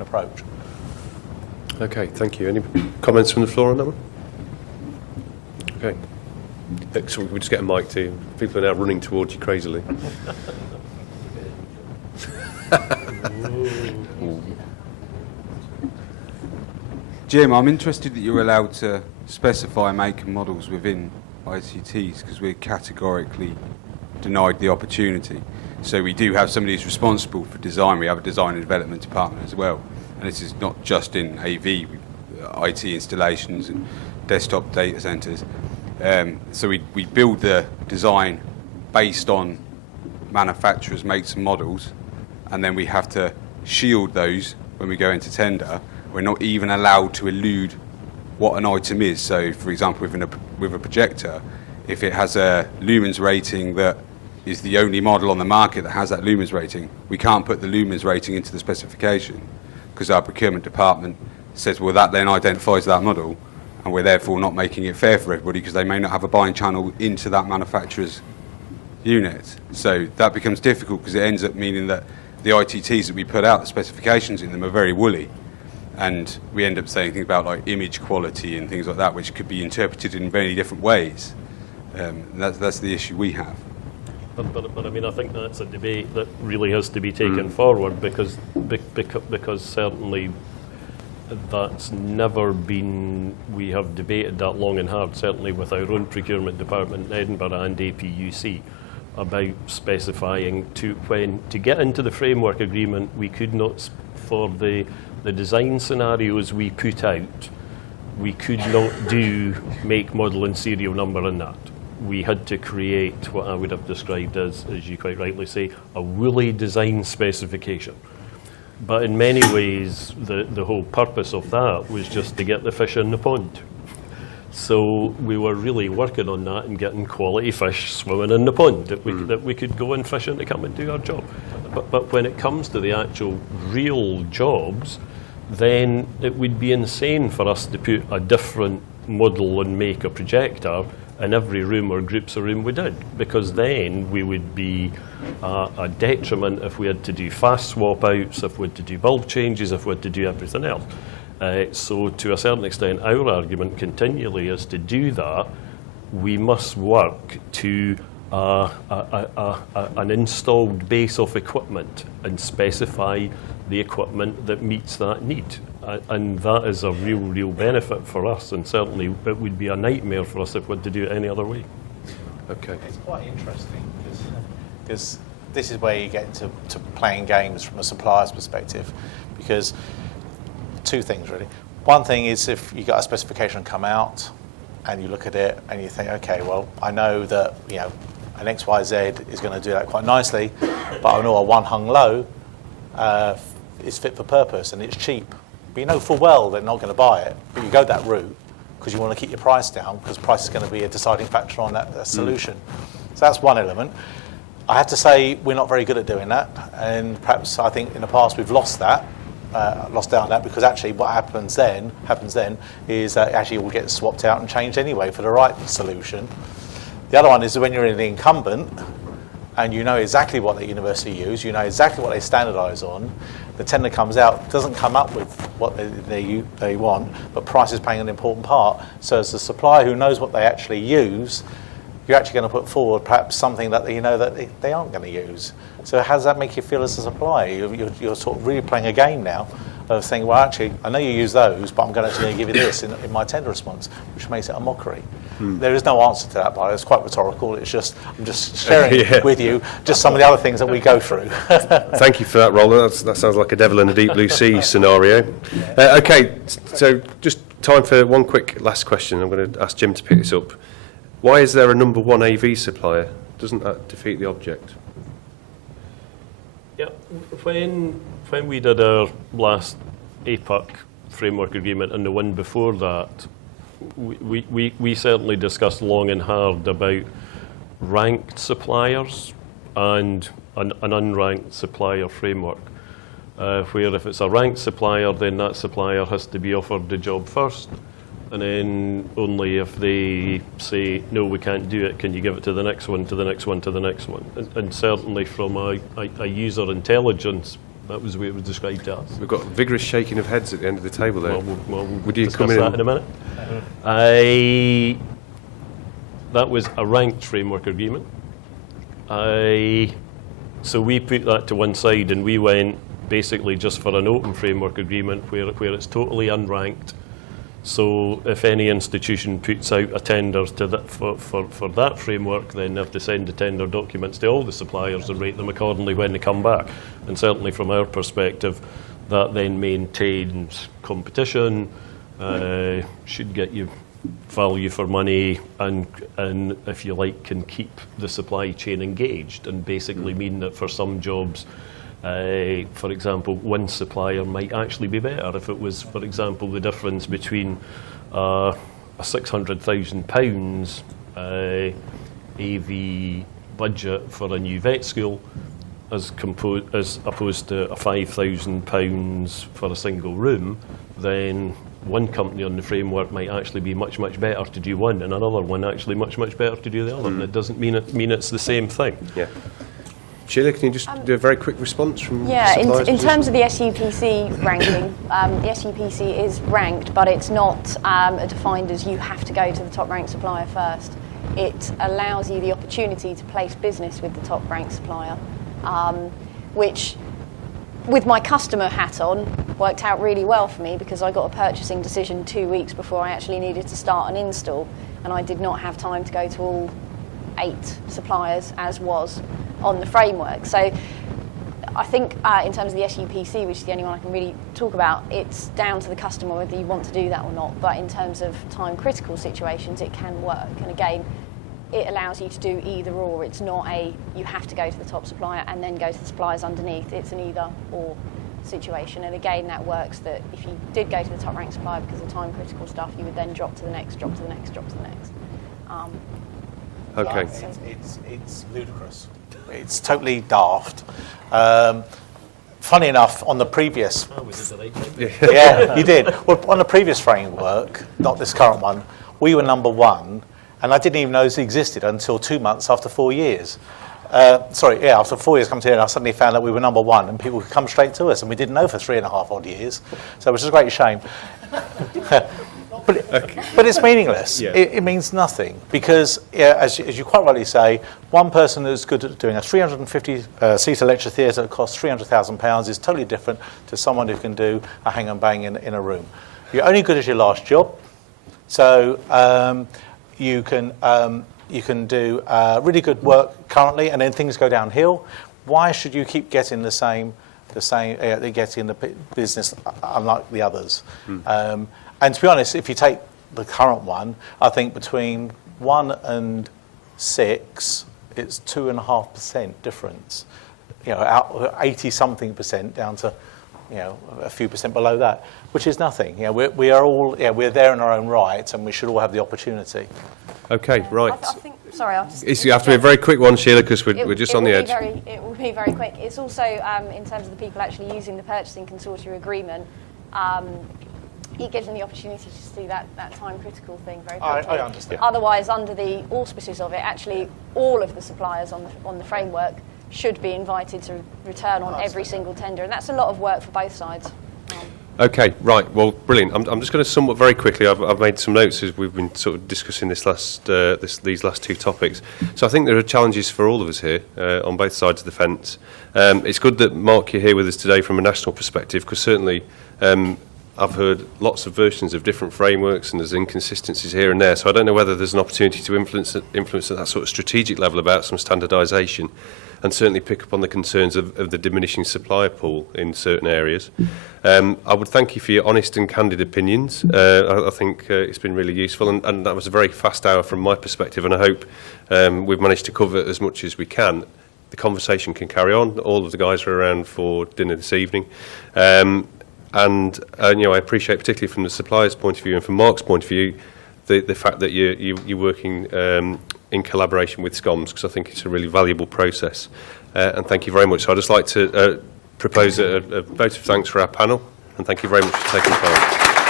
approach. Okay, thank you. Any comments from the floor on that one? Okay. So we'll just get a mic to you. People are now running towards you crazily. Jim, I'm interested that you're allowed to specify make and models within ICTs, because we're categorically denied the opportunity. So we do have somebody who's responsible for design. We have a design and development department as well. And this is not just in AV, IT installations and desktop data centres. So we build the design based on manufacturers' makes and models, and then we have to shield those when we go into tender. We're not even allowed to elude what an item is. So, for example, with a projector, if it has a lumens rating that is the only model on the market that has that lumens rating, we can't put the lumens rating into the specification, because our procurement department says, well, that then identifies that model, and we're therefore not making it fair for everybody, because they may not have a buying channel into that manufacturer's unit. So that becomes difficult, because it ends up meaning that the ITTs that we put out, the specifications in them, are very woolly. And we end up saying things about like image quality and things like that, which could be interpreted in very different ways. That's the issue we have. But I mean, I think that's a debate that really has to be taken forward, because certainly that's never been, we have debated that long and hard, certainly with our own procurement department in Edinburgh and APUC, about specifying to get into the framework agreement, we could not, for the design scenarios we put out, we could not do make, model and serial number in that. We had to create what I would have described as you quite rightly say, a woolly design specification. But in many ways, the whole purpose of that was just to get the fish in the pond. So we were really working on that and getting quality fish swimming in the pond that we could go and fish in to come and do our job. But when it comes to the actual real jobs, then it would be insane for us to put a different model and make a projector in every room or groups of room we did, because then we would be a detriment if we had to do fast swap outs, if we had to do bulb changes, if we had to do everything else. So to a certain extent, our argument continually is to do that, we must work to an installed base of equipment and specify the equipment that meets that need. And that is a real benefit for us, and certainly it would be a nightmare for us if we had to do it any other way. Okay. It's quite interesting, because this is where you get into playing games from a supplier's perspective, because two things really. One thing is if you got a specification come out and you look at it and you think, okay, well, I know that, you know, an XYZ is going to do that quite nicely, but I know a one hung low is fit for purpose and it's cheap. But you know full well they're not going to buy it, but you go that route because you want to keep your price down, because price is going to be a deciding factor on that solution. So that's one element. I have to say we're not very good at doing that, and perhaps I think in the past we've lost out on that, because actually what happens then is that actually it will get swapped out and changed anyway for the right solution. The other one is when you're in the incumbent and you know exactly what the university use, you know exactly what they standardise on, the tender comes out, doesn't come up with what they want, but price is playing an important part. So as the supplier who knows what they actually use, you're actually going to put forward perhaps something that you know that they aren't going to use. So how does that make you feel as a supplier? You're sort of really playing a game now of saying, well, actually, I know you use those, but I'm going to actually give you this in my tender response, which makes it a mockery. There is no answer to that, but it's quite rhetorical. It's just, I'm just sharing with you just some of the other things that we go through. Thank you for that, Roland. That sounds like a devil in a deep blue sea scenario. Okay, so just time for one quick last question. I'm going to ask Jim to pick this up. Why is there a number one AV supplier? Doesn't that defeat the object? Yeah, when we did our last APAC framework agreement and the one before that, we certainly discussed long and hard about ranked suppliers and an unranked supplier framework. Where if it's a ranked supplier, then that supplier has to be offered the job first, and then only if they say, no, we can't do it, can you give it to the next one, to the next one, to the next one. And certainly from a user intelligence, that was the way it was described to us. We've got vigorous shaking of heads at the end of the table there. Would you come in that in a minute? That was a ranked framework agreement. So we put that to one side and we went basically just for an open framework agreement where it's totally unranked. So if any institution puts out a tender to that for that framework, then they have to send the tender documents to all the suppliers and rate them accordingly when they come back. And certainly from our perspective, that then maintains competition, should get you value for money, and if you like, can keep the supply chain engaged and basically mean that for some jobs, for example, one supplier might actually be better. If it was, for example, the difference between a £600,000 AV budget for a new vet school as opposed to a £5,000 for a single room, then one company on the framework might actually be much, much better to do one, and another one actually much, much better to do the other. And it doesn't mean it's the same thing. Yeah. Sheila, can you just do a very quick response from Yeah, suppliers? in terms of the SUPC ranking, the SUPC is ranked, but it's not defined as you have to go to the top ranked supplier first. It allows you the opportunity to place business with the top ranked supplier, which, with my customer hat on, worked out really well for me because I got a purchasing decision 2 weeks before I actually needed to start an install, and I did not have time to go to all 8 suppliers as was on the framework. So I think in terms of the SUPC, which is the only one I can really talk about, it's down to the customer whether you want to do that or not. But in terms of time critical situations, it can work. And again, it allows you to do either or. It's not you have to go to the top supplier and then go to the suppliers underneath. It's an either or situation. And again, that works that if you did go to the top ranked supplier because of time critical stuff, you would then drop to the next, drop to the next, drop to the next. Okay. It's ludicrous. It's totally daft. Funny enough, on the previous... Oh, was it the right thing? Yeah, you did. Well, on the previous framework, not this current one, we were number one, and I didn't even know this existed until 2 months after 4 years. After 4 years coming here, and I suddenly found out we were number one, and people could come straight to us, and we didn't know for 3.5 odd years, so which is a great shame. But it's meaningless. Yeah. It means nothing because, as you quite rightly say, one person who's good at doing a 350-seater lecture theatre that costs £300,000 is totally different to someone who can do a hang and bang in a room. You're only good as your last job, so you can do really good work currently, and then things go downhill. Why should you keep getting getting the business unlike the others? And to be honest, if you take the current one, I think between 1 and 6, it's 2.5% difference. 80-something% down to, a few percent below that, which is nothing. We are all, we're there in our own right, and we should all have the opportunity. Okay, right. I think, sorry, I'll just... You have to be a very quick one, Sheila, because we're just on the edge. It will be very quick. It's also, in terms of the people actually using the purchasing consortium agreement, it gives them the opportunity to see that time critical thing very quickly. I understand. Otherwise, under the auspices of it, actually all of the suppliers on the framework should be invited to return on every single tender, and that's a lot of work for both sides. Okay, right. Well, brilliant. I'm just going to sum up very quickly. I've made some notes as we've been sort of discussing these last 2 topics. So I think there are challenges for all of us here on both sides of the fence. It's good that, Mark, you're here with us today from a national perspective, because certainly I've heard lots of versions of different frameworks and there's inconsistencies here and there. So I don't know whether there's an opportunity to influence at that sort of strategic level about some standardisation. and certainly pick up on the concerns of the diminishing supplier pool in certain areas. I would thank you for your honest and candid opinions. I think it's been really useful, and that was a very fast hour from my perspective, and I hope we've managed to cover as much as we can. The conversation can carry on. All of the guys are around for dinner this evening. And I appreciate, particularly from the supplier's point of view and from Mark's point of view, the fact that you're working in collaboration with Schoms, because I think it's a really valuable process. And thank you very much. So I'd just like to propose a vote of thanks for our panel, and thank you very much for taking part.